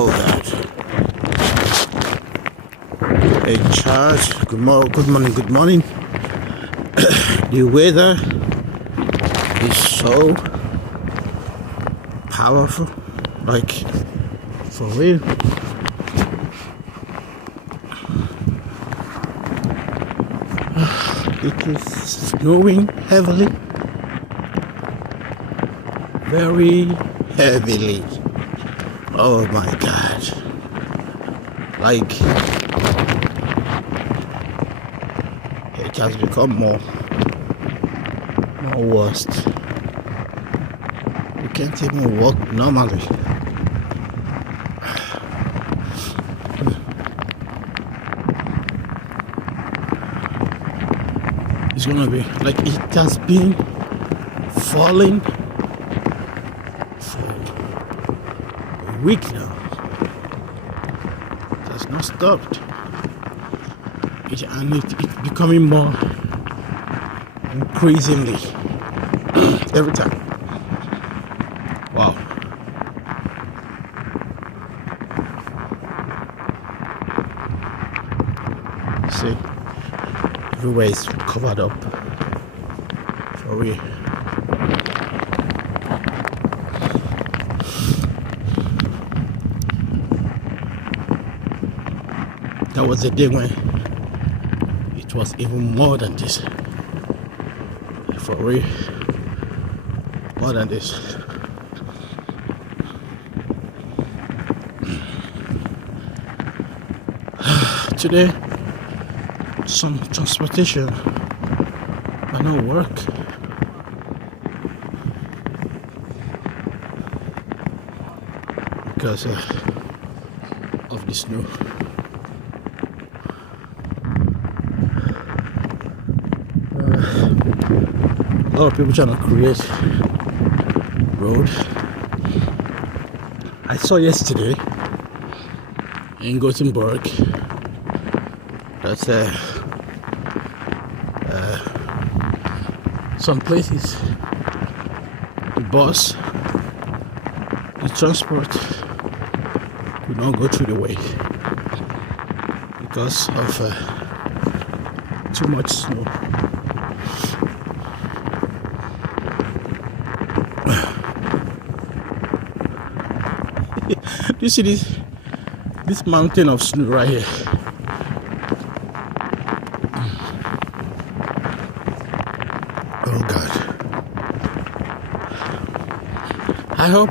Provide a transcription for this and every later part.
Oh God. Hey Charles, good morning. The weather is so powerful, like for real. It is snowing heavily, very heavily. Oh my God. Like, it has become more worst. You can't even walk normally. It's gonna be like it has been falling for a week now. It has not stopped. And it's becoming more increasingly every time. Wow. See, everywhere is covered up for real. That was the day when it was even more than this. For real. More than this. Today, some transportation might not work. Because of the snow. A lot of people trying to create road. I saw yesterday in Gothenburg that some places the bus, the transport could not go through the way because of too much snow. Do you see this mountain of snow right here? Oh God. I hope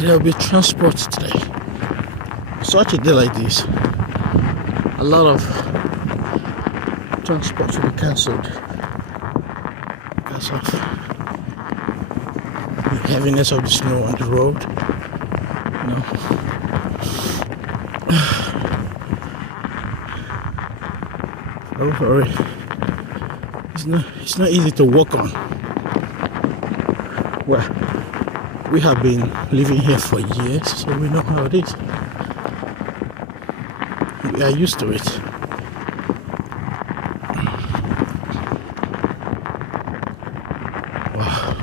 there will be transport today. Such a day like this, a lot of transport will be cancelled because of the heaviness of the snow on the road. No. Oh, sorry. It's not easy to walk on. Well, we have been living here for years, so we know how it is. We are used to it. Wow.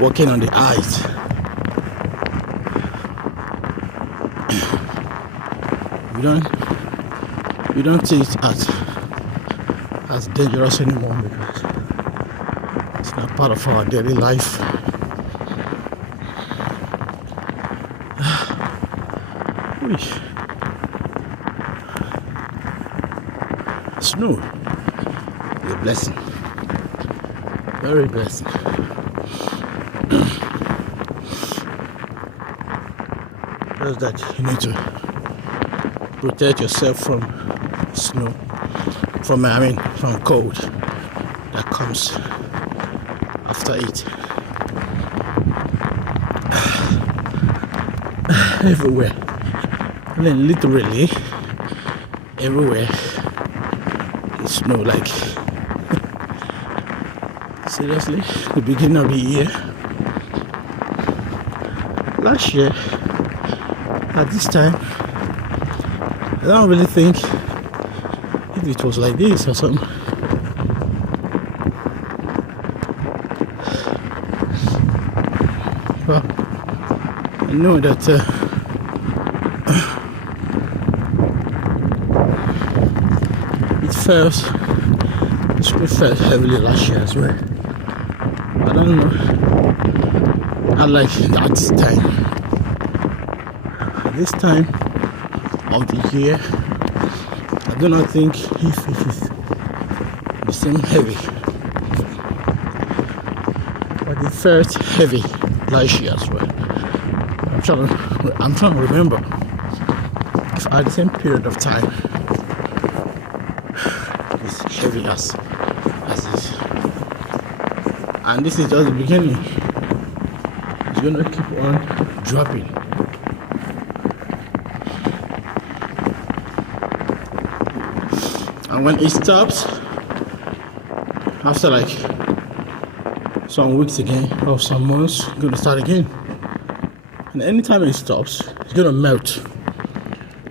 Walking on the ice. We don't see it as dangerous anymore because it's not part of our daily life. Snow is a blessing, very blessing. Just that you need to protect yourself from snow, from cold that comes after it. Everywhere, I mean literally everywhere is snow. Like seriously, the beginning of the year, last year at this time, I don't really think if it was like this or something. Well, I know that it felt heavily last year as well. I don't know. I like that time. This time of the year, I do not think if it is the same heavy, but it felt heavy last year as well. I'm trying to remember if at the same period of time it's heavy as this, and this is just the beginning. It's gonna keep on dropping. And when it stops, after like some weeks again or some months, it's gonna start again. And anytime it stops, it's gonna melt.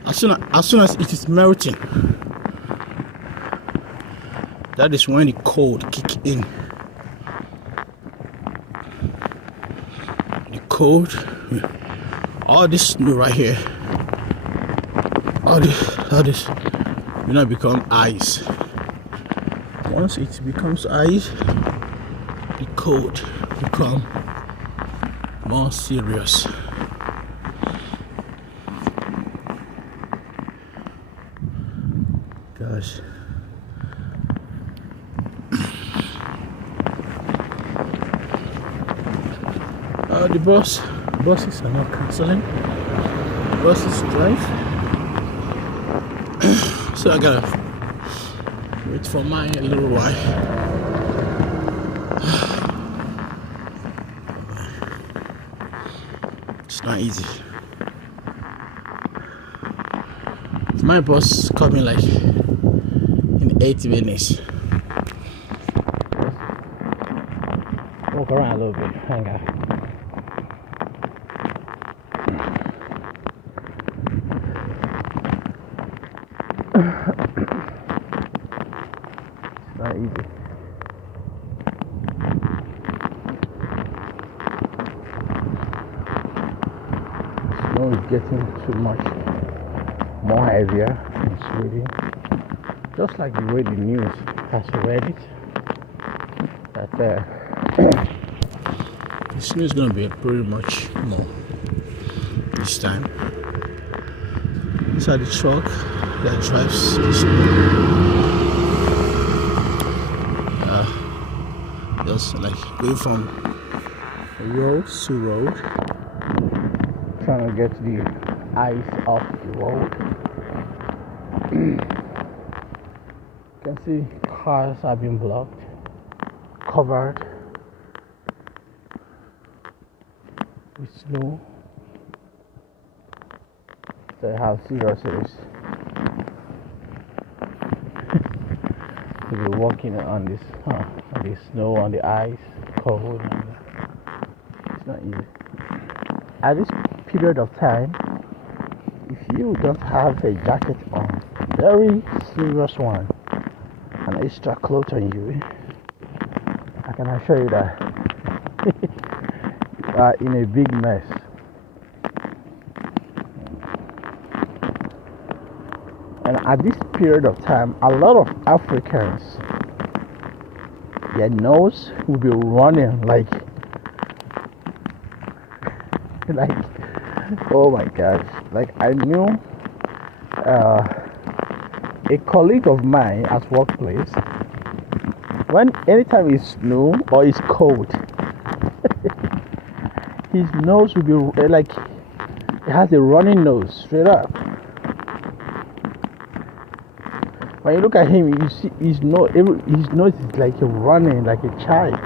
As soon as it is melting, that is when the cold kick in. The cold, all this snow right here, all this will not become ice. Once it becomes ice, the cold become more serious. Gosh. The buses are not cancelling. Buses drive. So I gotta wait for mine a little while. It's not easy. My bus coming like in 8 minutes. Walk around a little bit, hang out. It's not easy. Snow is getting too much more heavier in Sweden, just like the way the news has read it, that the snow is going to be pretty much more this time. Inside the truck that drives the snow, just like going from road to road, trying to get the ice off the road. You can see cars have been blocked, covered with snow. So how serious it is to be walking on this, on the snow, on the ice, cold. It's not easy. At this period of time, if you don't have a jacket on, very serious one, an extra clothes on you, I can assure you that you are in a big mess. And at this period of time, a lot of Africans, their nose will be running like oh my gosh. Like I knew a colleague of mine at workplace, anytime it's snow or it's cold, his nose will be like, he has a running nose straight up. When you look at him, you see his nose is like running like a child.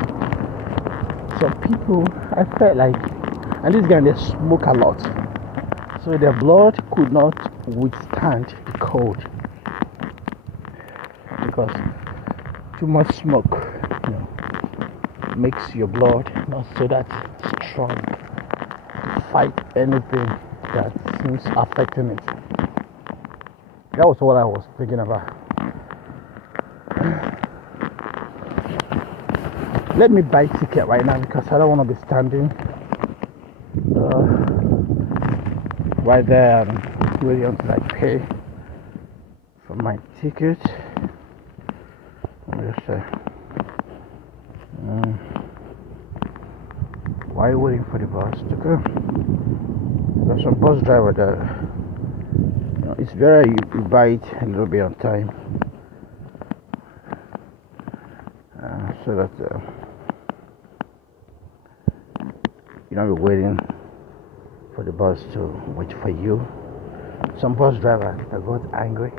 Some people, I felt like, and this guy, they smoke a lot, so their blood could not withstand the cold, because too much smoke, makes your blood not so that strong to fight anything that seems affecting it. That was what I was thinking about. Let me buy ticket right now because I don't want to be standing right there and waiting until I pay for my ticket. Just why waiting for the bus to come? There's some bus driver that it's better you buy it a little bit on time, so that you don't be waiting for the bus to wait for you. Some bus driver that got angry.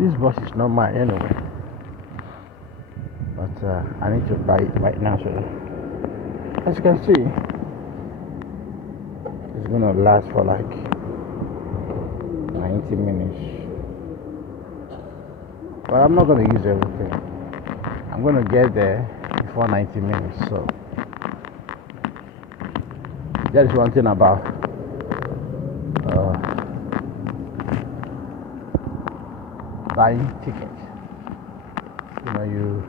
This bus is not mine anyway, but I need to buy it right now. So as you can see, it's gonna last for like 90 minutes, but I'm not gonna use everything. I'm gonna get there before 90 minutes. So that is one thing about buying tickets. You know,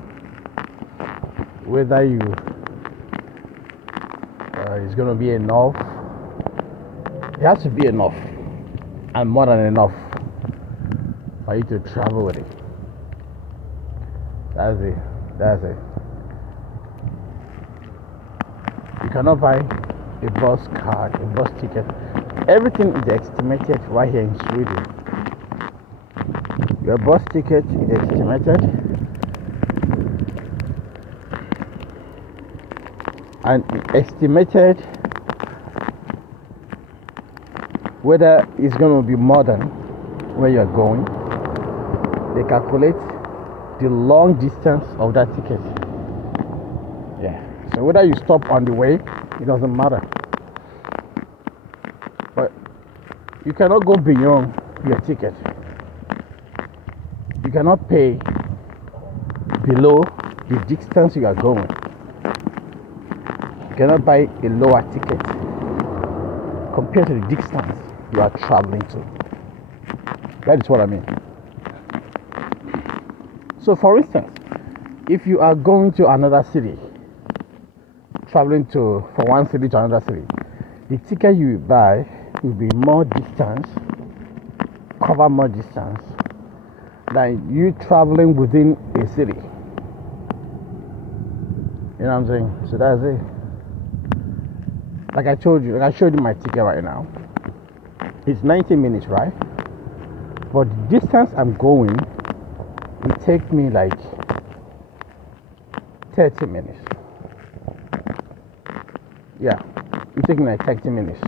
whether it's gonna be enough. It has to be enough, and more than enough for you to travel with it. That's it. You cannot buy a bus card, a bus ticket. Everything is estimated right here in Sweden. Your bus ticket is estimated, and estimated whether it's going to be more than where you're going. They calculate the long distance of that ticket. Yeah. So whether you stop on the way, it doesn't matter. But you cannot go beyond your ticket. You cannot pay below the distance you are going. You cannot buy a lower ticket compared to the distance you are traveling to. That is what I mean. So for instance, if you are going to another city, traveling from one city to another city, the ticket you buy will be more distance, cover more distance than you traveling within a city. You know what I'm saying? So that's it. Like I told you, like I showed you my ticket right now. It's 90 minutes, right? But the distance I'm going, it takes me like 30 minutes. Yeah, it takes me like 30 minutes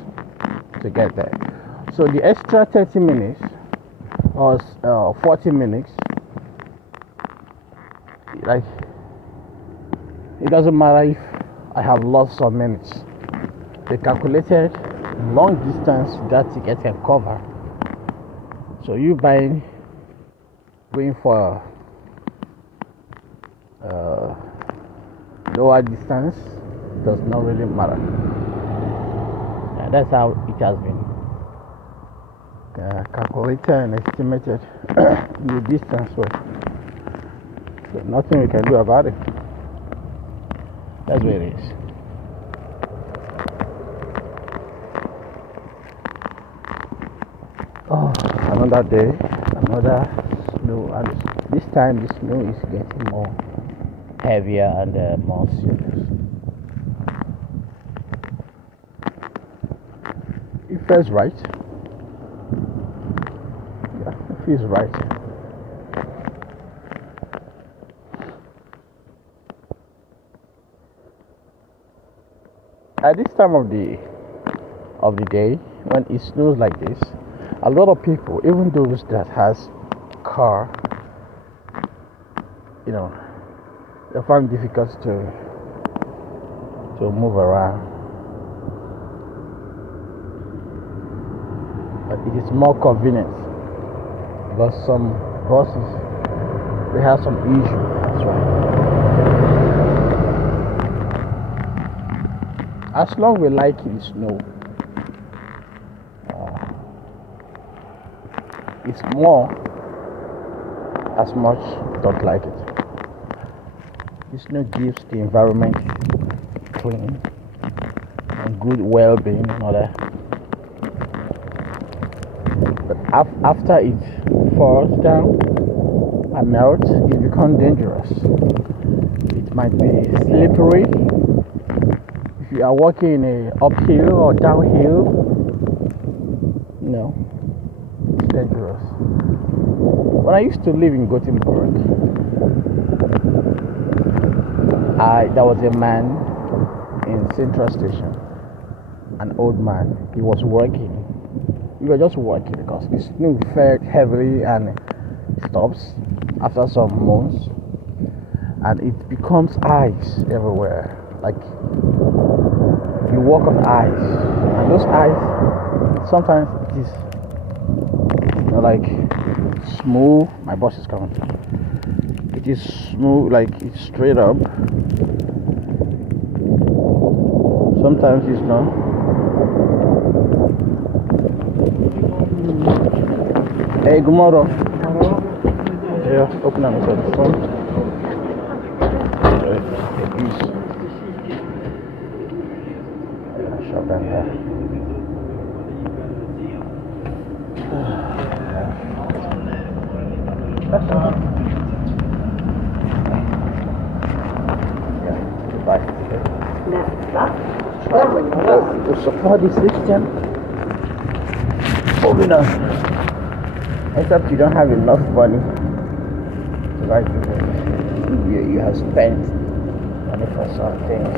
to get there. So the extra 30 minutes or 40 minutes, like, it doesn't matter if I have lost some minutes. They calculated long distance that ticket can cover. So you going for lower distance does not really matter. Yeah, that's how it has been calculated and estimated the distance. So nothing we can do about it. That's where it is. Oh, another day, another snow, and this time the snow is getting more heavier and more serious. It feels right. Yeah, it feels right. At this time of the day, when it snows like this, a lot of people, even those that has car, you know, they find it difficult to move around. But it is more convenient because some buses, they have some issue. That's right. As long as we like the snow, it's more as much don't like it. The snow gives the environment clean and good well-being and all that. But after it falls down and melts, it becomes dangerous. It might be slippery. If you are walking in a uphill or downhill, it's dangerous. When I used to live in Gothenburg, there was a man in Central Station, an old man. He was working. We were just working because the snow fell heavily and stops after some months, and it becomes ice everywhere. Like you walk on ice, and those ice sometimes it is like smooth. My boss is coming. It is smooth, like it's straight up. Sometimes it's not. Hey, good morning. Yeah, open up the phone. Shut down there. Bye. To support the system, moving on. Except you don't have enough money to buy you have spent money for some things.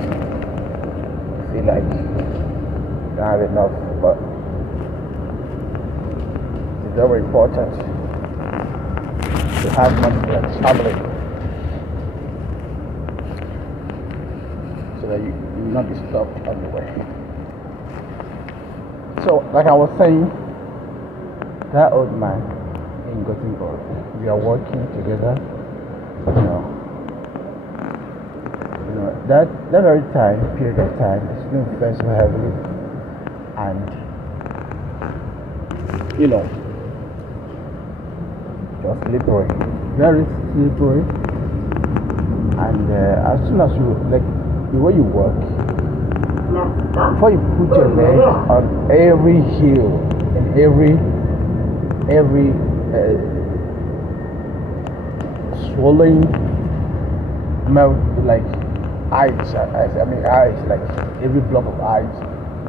You feel like you don't have enough, but it's very important to have money like traveling, so that you will not be stopped on the way. So, like I was saying, that old man in Gothenburg, we are working together. That very period of time, the snow fell so heavily, and it was slippery, very slippery. And as soon as you the way you work, before you put your leg on every hill and every swollen melt, like ice, like every block of ice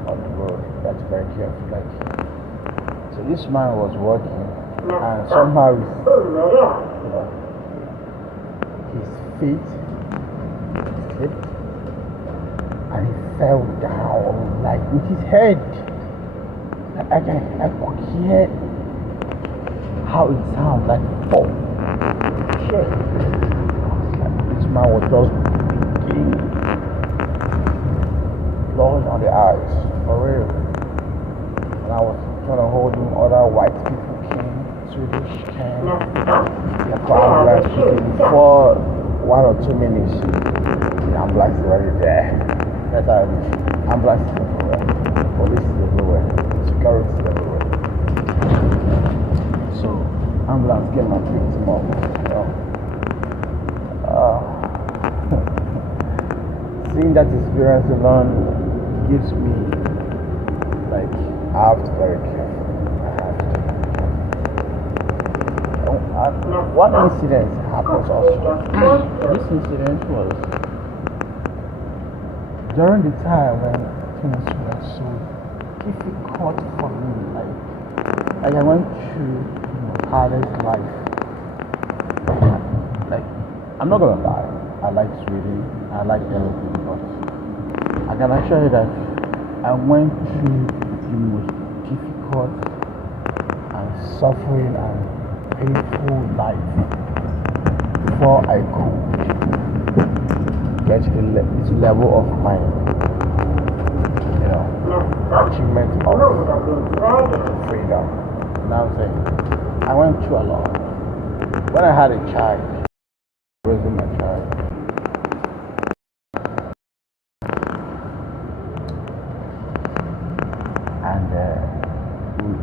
on the road. That's very careful. So this man was working, and somehow his feet slipped, and he fell down like with his head. I could hear how it sounds like boom. Shit. This man was just being blowing on the ice, for real. And I was trying to hold him. Other white people came, Swedish came. The ambulance came. For 1 or 2 minutes, the ambulance is already there. That's how it is. Ambulance is everywhere. Police is everywhere. Security is everywhere. So, ambulance came and picked him up. Seeing that experience alone gives me, I have to be very careful. I have to. One incident happens also. This incident was during the time when things were so difficult for me. Like I went through hardest life. I'm not gonna lie, I like Sweden, I like everything, but I can assure you that I went through the most difficult and suffering and painful life before I could get to this level of my achievement of freedom. Now I'm saying, I went through a lot. When I had a child, raising my child, and it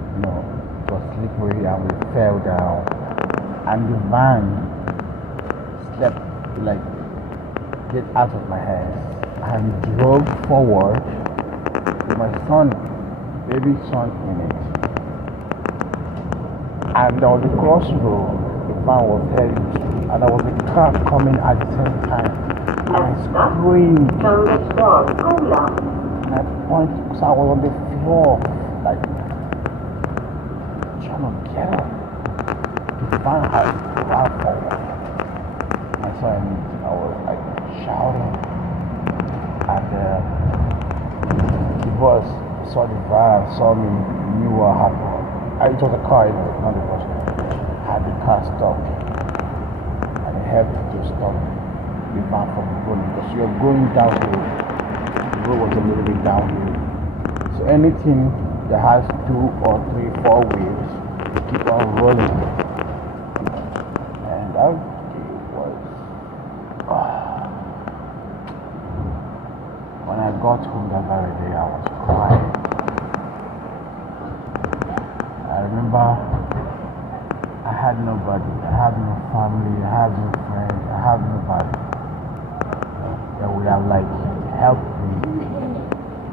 was slippery and we fell down, and the van slept get out of my hands and drove forward with my son, baby son in it. And on the crossroad, the van was heading to, and there was a car coming at the same time. And I screamed. And I pointed because I was on the floor, like trying to get up. The van had run forward. I saw him, I was like shouting. And the boss saw the van, saw me, knew what happened. It was a car, not the bus. Had the car stopped. And he helped to stop the van from going because you're going downhill. The road was a little bit downhill. So anything that has 2 or 3, 4 wheels keep on rolling. And that was when I got home that very day, I was crying. I remember I had nobody, I had no family, I had no friends, I had nobody that would have like helped me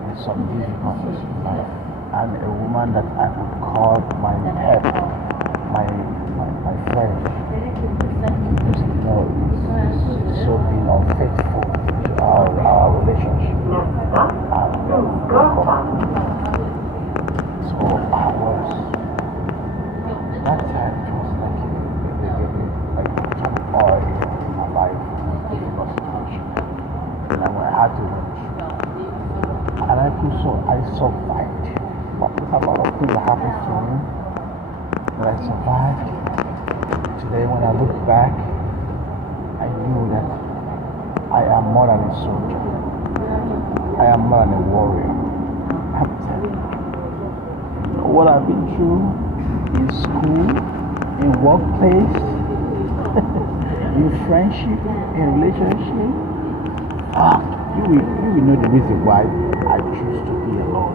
in some difficulties in life. And a woman that I could call my help, my friend. Just know it's so being unfaithful to our relationship. So I was. That time it was like some oil in my life, difficult situation. And I had to win through. And I survived. But there's a lot of things that happened to me that I survived. Today when I look back, I knew that I am more than a soldier. I am more than a warrior. I'm telling you. What I've been through in school, in workplace, in friendship, in relationship. You will know the reason why I choose to be alone.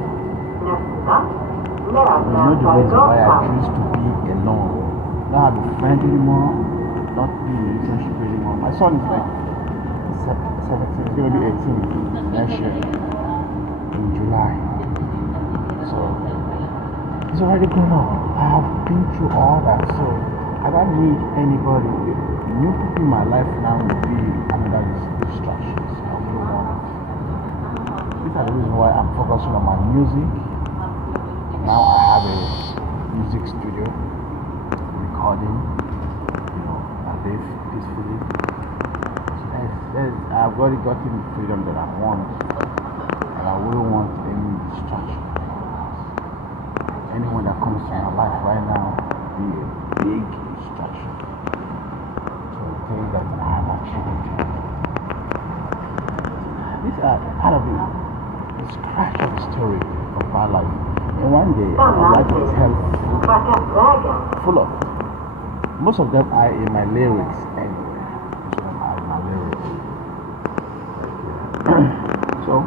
You know the reason why I choose to be alone. Not have a friend anymore, not be in a relationship anymore. My son is like 17, he's going to be 18 next year in July. So it's already grown up. I have been through all that, so I don't need anybody. New people in my life now will be another distractions. I don't want it. These are the reasons why I'm focusing on my music. Now I have a music studio, recording, I live peacefully. So I've already gotten the freedom that I want, and I wouldn't want any distraction. Anyone that comes to my life right now be a big distraction to the thing that I am achieving. These are part of the scratch of the story of my life. And one day I would like to tell full of. Most of them are in my lyrics anyway. Most of them are in my lyrics. So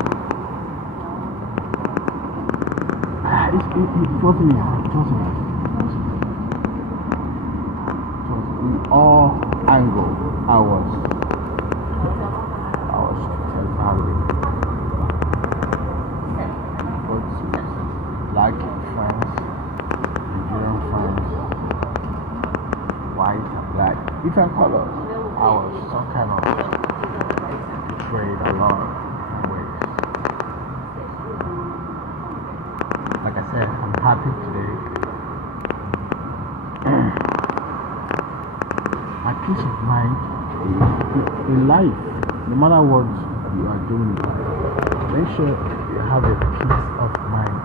it wasn't easy. It wasn't easy. It was in all angles. I was terribly. But black friends, Nigerian friends, white and black, different colors. I was some kind of betrayed a lot of ways. Like I said, I'm happy today. My peace of mind in life, no matter what you are doing, make sure you have a peace of mind.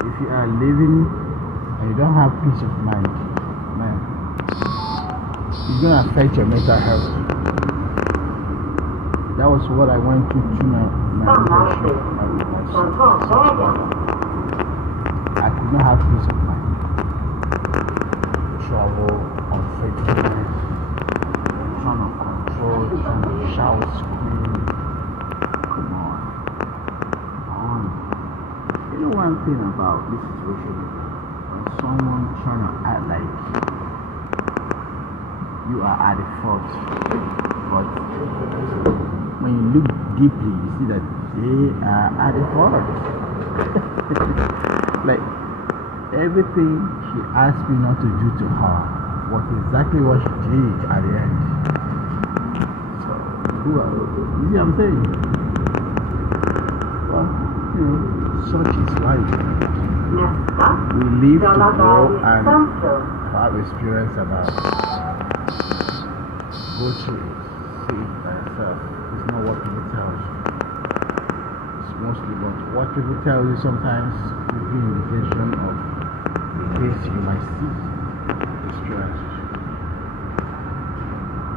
If you are living and you don't have peace of mind, man, it's gonna affect your mental health. That was what I went through my relationship, my sexual. I could not have peace of mind. Trouble, unfaithfulness, trying to control, trying to shout, scream. Come on. You know one thing about this situation is when someone trying to act like you are at the fault. but when you look deeply, you see that they are at the heart. Like everything she asked me not to do to her was exactly what she did at the end. So, you see what I'm saying? Well, such is life. We live to grow and have experience about go through it, see it by yourself. It's not what people tell you. It's mostly what people tell you sometimes will be an indication of the things you might see. Experience.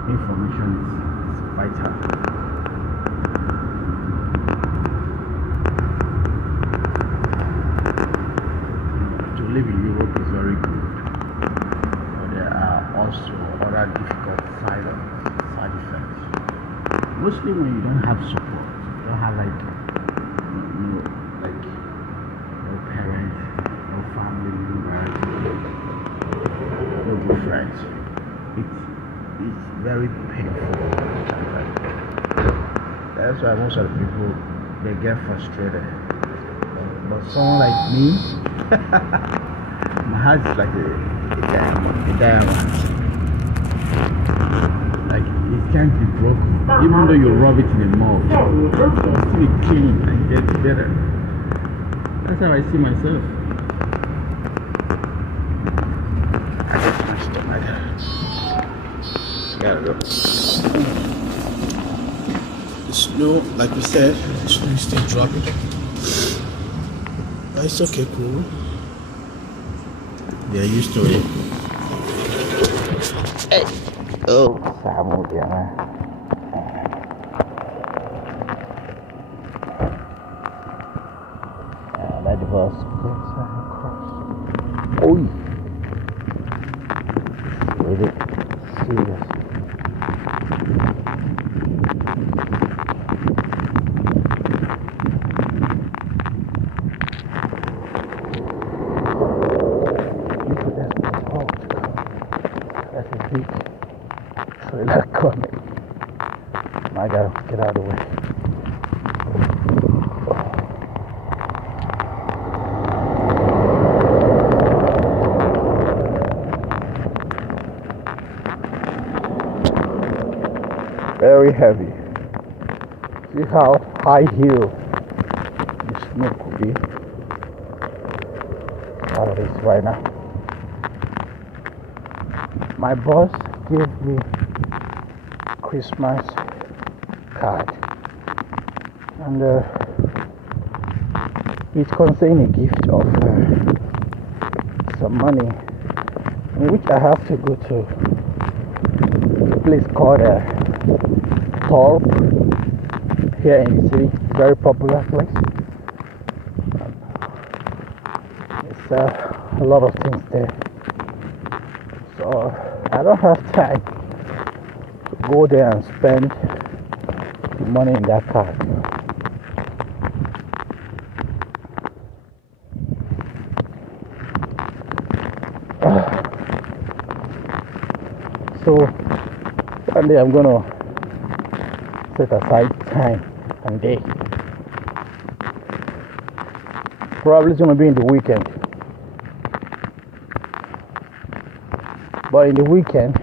Information is vital. To live in Europe is very good, but there are also other difficult side effects. Mostly when you don't have support, you don't have like no parents, no family members, no good friends. It's very painful. That's why most of the people they get frustrated. But someone like me, my heart is like a diamond. Like it can't be broken. Even though you rub it in the mold, it's still clean and gets better. That's how I see myself. I just messed up my head. Gotta go. The snow, like we said, the snow is still dropping. But it's okay, cool. They're used to it. Hey! Oh, Samu, yeah, man. Let the bus cross. Oh, really serious. Trailer coming. I gotta get out of the way. Very heavy. See how high heel the snow could be. Out of this right now. My boss gave me Christmas card, and it contained a gift of some money, in which I have to go to a place called todaY here in the city. Very popular place. It's a lot of things there, so I don't have time to go there and spend the money in that card. So one day I'm gonna set aside time and day. Probably it's gonna be in the weekend. But in the weekend,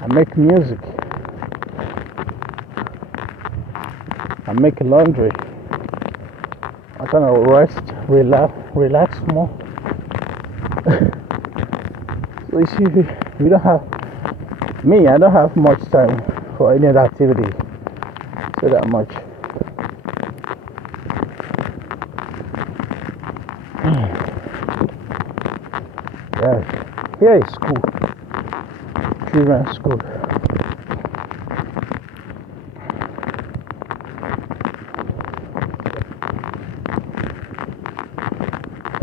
I make music. I make laundry. I kind of rest, relax more. So you see, we don't have me. I don't have much time for any other activity. So that much. Yes. Here is school. Children's school.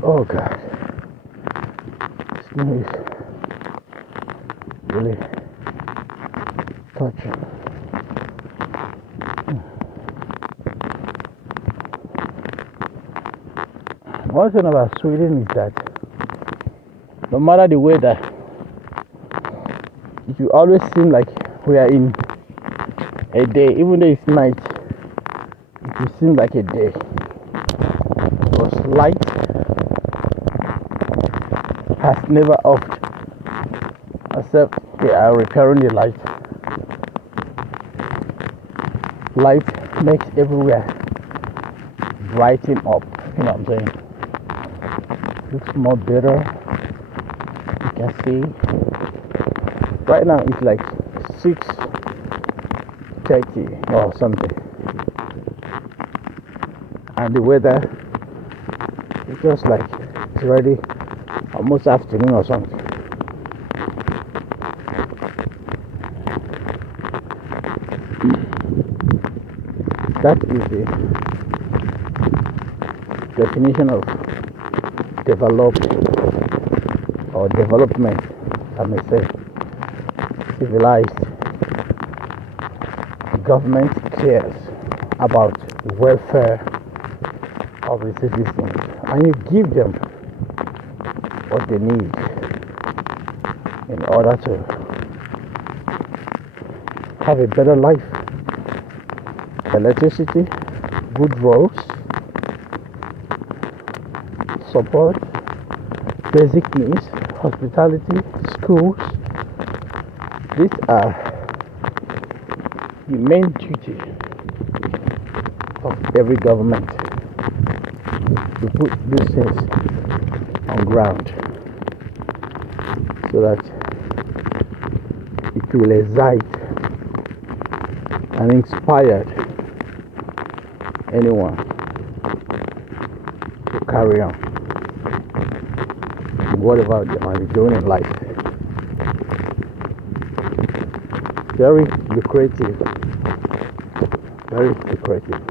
Oh God. This thing is really touching. One thing about Sweden is that no matter the weather, it will always seem like we are in a day, even though it's night, it will seem like a day. Because light has never off, except they are repairing the light. Light makes everywhere brighten up, you know what I'm saying? Looks more better. You can see right now it's like 6:30 or something, and the weather is just like it's already almost afternoon or something. That is the definition of developed or development, I may say. Civilized. The government cares about the welfare of the citizens, and you give them what they need in order to have a better life. Electricity, good roads, support, basic needs, hospitality, schools. These are the main duty of every government, to put these things on ground so that it will excite and inspire anyone to carry on whatever they might be doing in life. Very lucrative. Very lucrative.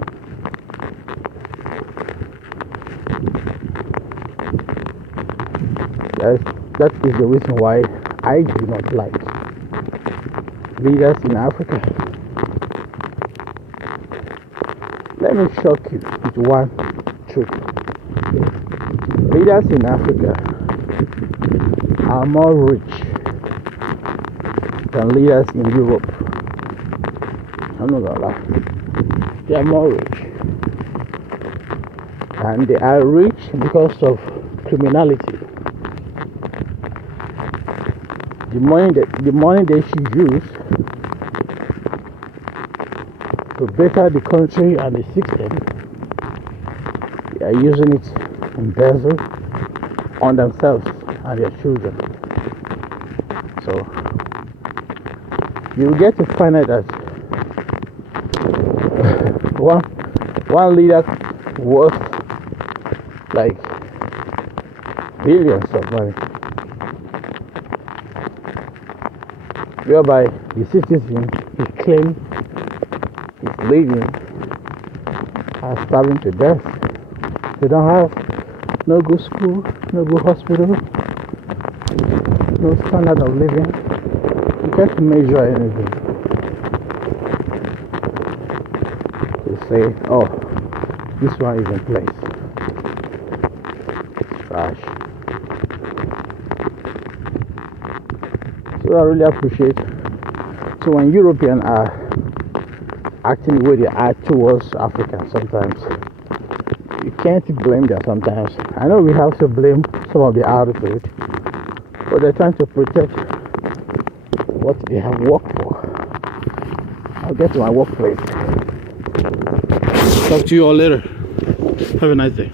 That is the reason why I do not like leaders in Africa. Let me shock you with one truth. Leaders in Africa are more rich than leaders in Europe. I'm not gonna lie. They are more rich. And they are rich because of criminality. The money they should use to better the country and the system, they are using it embezzle on themselves and their children. So you get to find out that one leader worth like billions of money, whereby the citizen he claims is leading are starving to death. They don't have no good school, no good hospital, no standard of living. You can't measure anything. They say, oh, this one is in place. It's trash. So I really appreciate. So when Europeans are acting the way they act towards Africa sometimes, you can't blame them sometimes. I know we have to blame some of the attitude, but they're trying to protect what they have worked for. I'll get to my workplace. Talk to you all later. Have a nice day.